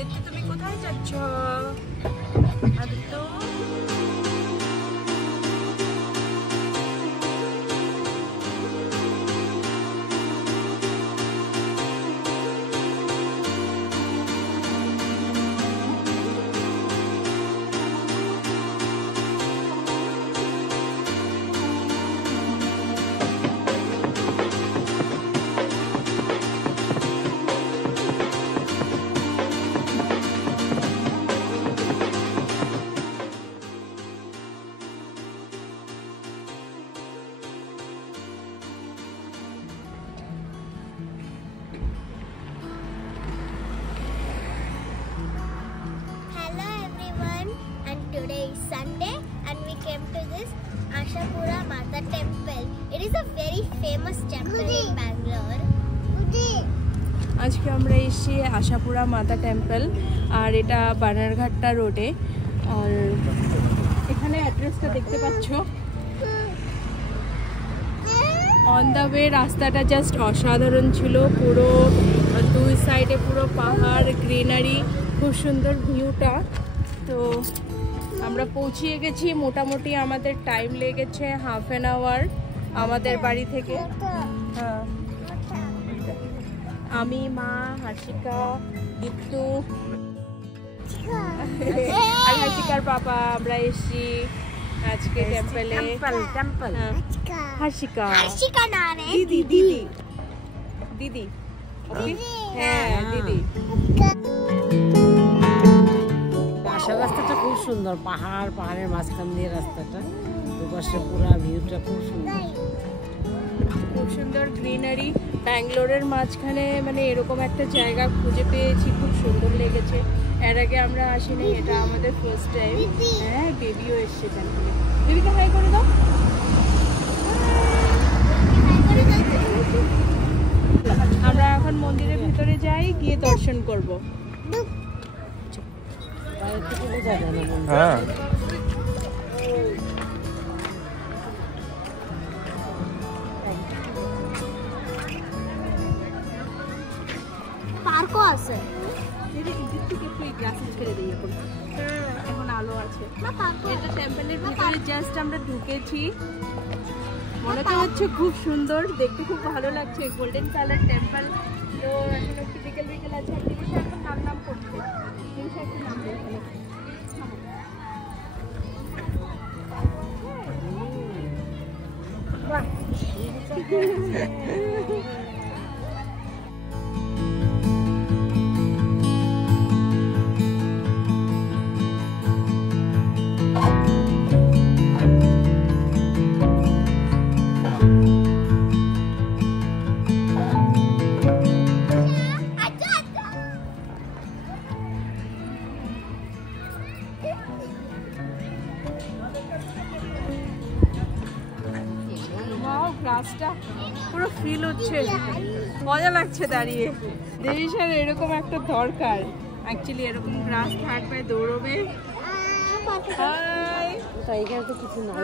আদিত্য তুমি কোথায় যাচ্ছ? Aditya Sunday and we came to this Ashapura Mata temple. It is a very famous temple in Bangalore. আজকে আমরা এসেছি আশাপুরা মাতা টেম্পল আর এটা বানারঘাটটা রোডে। আর এখানে অ্যাড্রেসটা দেখতে পাচ্ছ। অন দ্য ওয়ে রাস্তাটা জাস্ট অসাধারণ ছিল, পুরো দুই সাইডে পুরো পাহাড়, গ্রিনারি, খুব সুন্দর ভিউটা। তো আমরা পৌঁছিয়ে গেছি, মোটামুটি আমাদের টাইম লেগেছে হাফ অ্যান আওয়ার আমাদের বাড়ি থেকে। হ্যাঁ, আমি, মা, হার্ষিকা, গিট্টু আর হার্ষিকার পাপা আমরা এসেছি আজকে টেম্পলে। হার্ষিকা দিদি দিদি দিদি হ্যাঁ দিদি। রাস্তাটা খুব সুন্দর, পাহাড়ের মাঝখান দিয়ে রাস্তাটা, দুপাশে পুরো ভিউটা খুব সুন্দর, খুব সুন্দর গ্রিনারি। ব্যাঙ্গালোরের মাঝখানে মানে এরকম একটা জায়গা খুঁজে পেয়েছি, খুব সুন্দর লেগেছে। এর আগে আমরা আসিনি, এটা আমাদের ফার্স্ট টাইম। হ্যাঁ, বেবিও এসছে টেম্পলে। বেবিকে হাই করে দাও। আমরা এখন মন্দিরের ভিতরে যাই, গিয়ে দর্শন করব। হ্যাঁ, পার্কও আছে। এখন আলো আছে। এটা টেম্পলের ভিতরে জাস্ট আমরা ঢুকেছি, মনে তো হচ্ছে খুব সুন্দর দেখতে, খুব ভালো লাগছে। Golden colour temple. তো এখন একটু বিকেল বিকেল আছে, জিনিস এখন নাম করছে, জিনিস এখন নাম করছে। রাস্তা পুরো ফিল হচ্ছে, মজা লাগছে দাঁড়িয়ে। দেশার এরকম একটা দরকার, অ্যাকচুয়ালি এরকম গ্রাস থাকবে, দৌড়বে। এখানে তো কিছু নাই,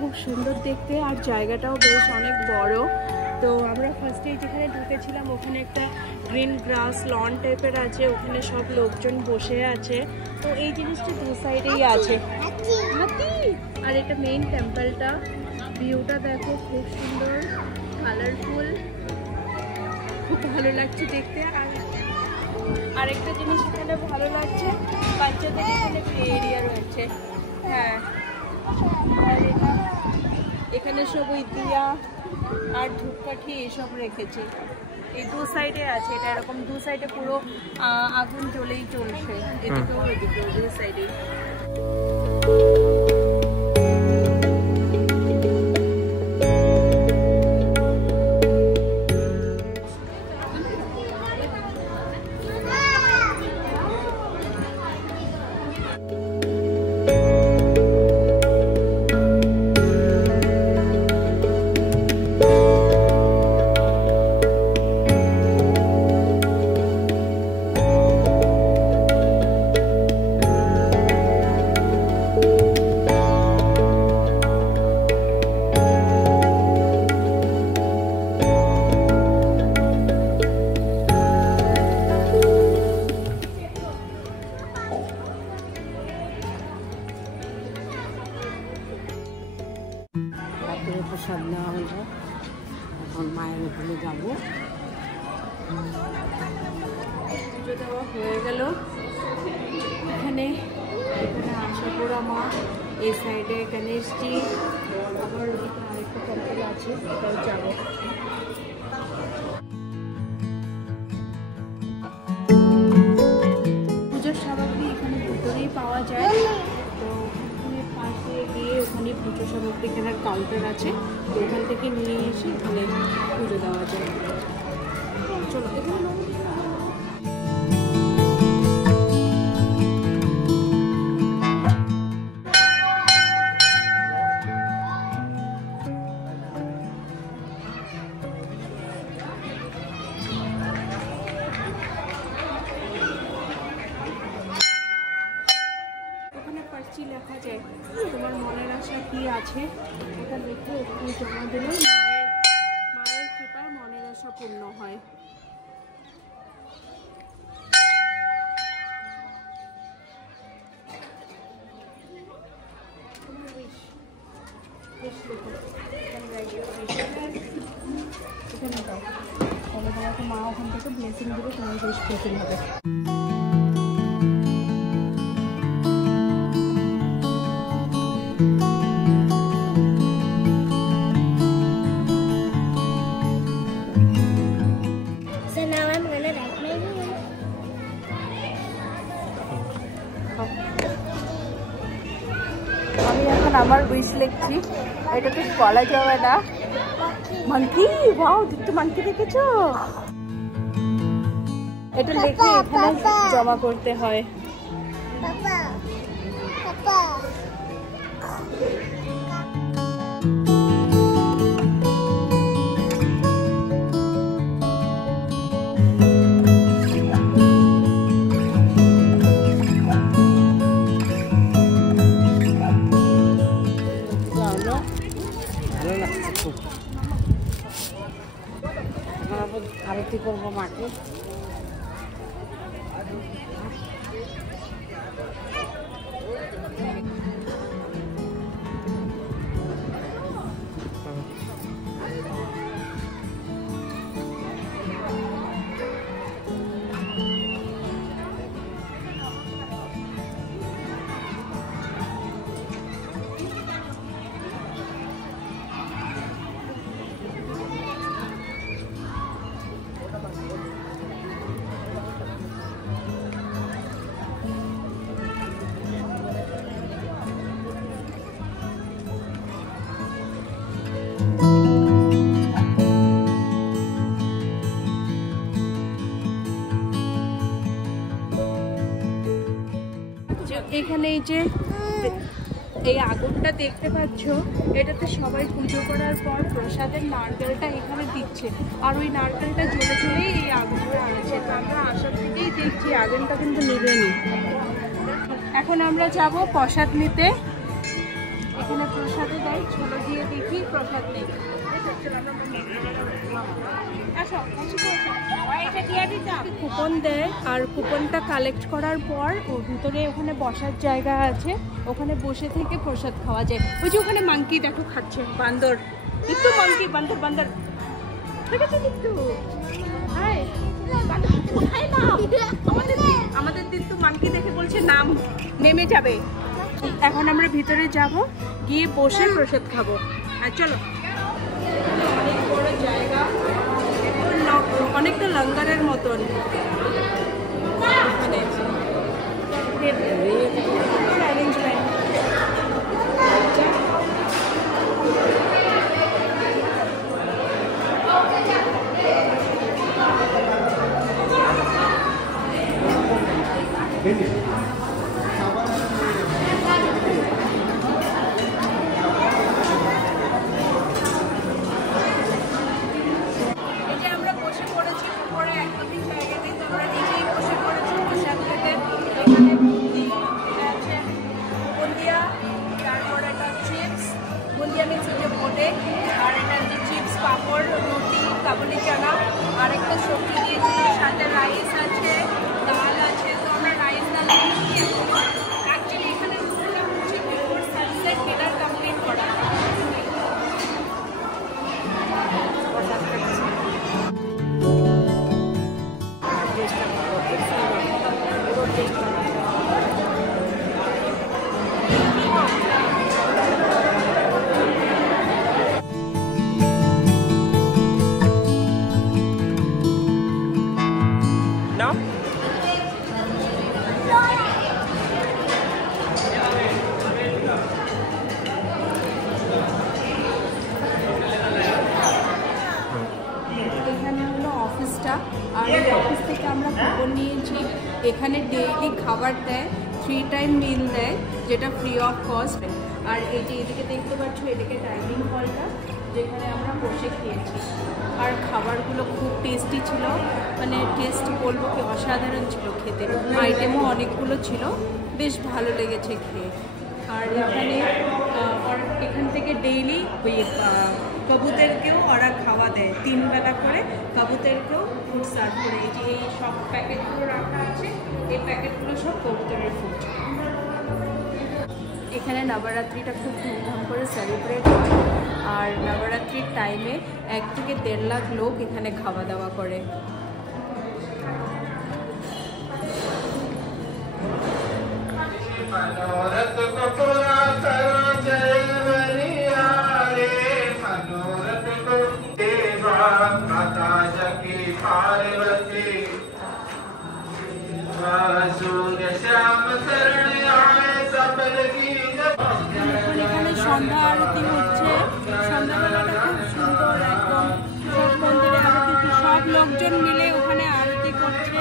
খুব সুন্দর দেখতে আর জায়গাটাও বেশ অনেক বড়। তো আমরা ফার্স্টে যেখানে ঢুকেছিলাম ওখানে একটা গ্রিন গ্রাস লন টাইপের আছে, ওখানে সব লোকজন বসে আছে। তো এই জিনিসটা দু সাইডেই আছে। আর এটা মেইন টেম্পলটা, ভিউটা দেখো খুব সুন্দর, কালারফুল, খুব ভালো লাগছে দেখতে। আর আরেকটা জিনিস এখানে ভালো লাগছে, বাচ্চাদের এখানে প্লে এরিয়া রয়েছে। হ্যাঁ, আর এখানে সব ওই দিয়া আর ধূপকাঠি এসব রেখেছে। এই দু সাইডে আছে, এটা এরকম দু সাইডে পুরো আগুন জ্বলেই চলছে, এদিকেও এদিকেও দু সাইডে। প্রসাদ নেওয়া হলো, এখন মায়ের ওখানে যাবো। পুজো দেওয়া হয়ে গেল। এখানে আশাপুরা মা, এই সাইডে গণেশজি, আবার ওদিকে আরেকটা টেম্পল আছে, এটাও যাবো। পুজোর সামগ্রী এখানে ভিতরেই পাওয়া যায়, তো ওখানে পাশে গিয়ে ওখানে পুজো সামগ্রী কেনার কাউন্টার আছে, তো ওখান থেকে নিয়ে এসে এখানে পুজো দেওয়া যায়। চলো এখানে লেখা যায় তোমার মনের আশা কি আছে, এটা লিখে একটু জমা দিলে মায়ের কৃপায় মনের আশা পূর্ণ হয়। এখানে দাও, তাহলে তোমাকে মা ওখান থেকে ব্লেসিং দেবে, তোমার বেশ ফুলফিল হবে। আমি এখন আমার উইশ লিখছি, এটা তো বলা যাবে না। মাংকি, ওয়াও, একটু মাংকি দেখেছো? এটা লিখে এখানে জমা করতে হয়। আরতি করবো মাকে। এখানে এই যে এই আগুনটা দেখতে পাচ্ছ, এটাতে সবাই পুজো করার পর প্রসাদের নারকেলটা এখানে দিচ্ছে, আর ওই নারকেলটা জ্বলে জ্বলেই এই আগুনটা আনছে। তো আমরা আসার থেকেই দেখছি আগুনটা কিন্তু নিভেনি। এখন আমরা যাব প্রসাদ নিতে। এখানে প্রসাদে দেয়, ছোলো দিয়ে দেখি প্রসাদ নেই। কুপন দেয়, আর কুপনটা কালেক্ট করার পর ওর ভিতরে ওখানে বসার জায়গা আছে, ওখানে বসে থেকে প্রসাদ খাওয়া যায়। ওই যে ওখানে মাংকি দেখো খাচ্ছে, বান্দর, একটু মাংকি, বান্দর বান্দর ঠিক আছে কিন্তু আমাদের দিন তো মাংকি দেখে বলছে নাম নেমে যাবে। এখন আমরা ভিতরে যাব, গিয়ে বসে প্রসাদ খাবো। আর চলো, অনেক বড় জায়গা, অনেকটা লঙ্গারের মতন এখানে অ্যারেঞ্জমেন্ট। কাবুলি চানা আর একটা সবজি দিয়েছিল, সাথে রাইস আছে, ডাল আছে। তো আমরা রাইস ডাল অ্যাকচুয়ালি এখানে রুমটা হচ্ছে বিফোর সানসেট ডিনার কমপ্লিট করা। আর অফিস থেকে আমরা কুপন নিয়েছি। এখানে ডেইলি খাবার দেয়, 3 টাইম মিল দেয়, যেটা ফ্রি অফ কস্ট। আর এই যে এদিকে দেখতে পাচ্ছ, এদিকে ডাইনিং হলটা, যেখানে আমরা বসে খেয়েছি। আর খাবারগুলো খুব টেস্টি ছিল, মানে টেস্ট বলবো কি অসাধারণ ছিল খেতে। আইটেমও অনেকগুলো ছিল, বেশ ভালো লেগেছে খেয়ে। আর এখান থেকে ডেইলি ওই কবুতরকেও ওরা খাওয়া দেয়, 3 বেলা করে কবুতরকেও ফুড সার্ভ করে। এই যে এই সব প্যাকেটগুলো রাখা আছে, এই প্যাকেটগুলো সব কবুতরের ফুড। এখানে নবরাত্রিটা খুব ধুমধাম করে সেলিব্রেট হয়। আর নবরাত্রির টাইমে 1 থেকে 1.5 লাখ লোক এখানে খাওয়া দাওয়া করে। এখানে সন্ধ্যা আরতি হচ্ছে, সন্ধ্যাবেলাটা খুব সুন্দর, একদম সব মন্দিরে আরতি, সব লোকজন মিলে ওখানে আরতি করছে।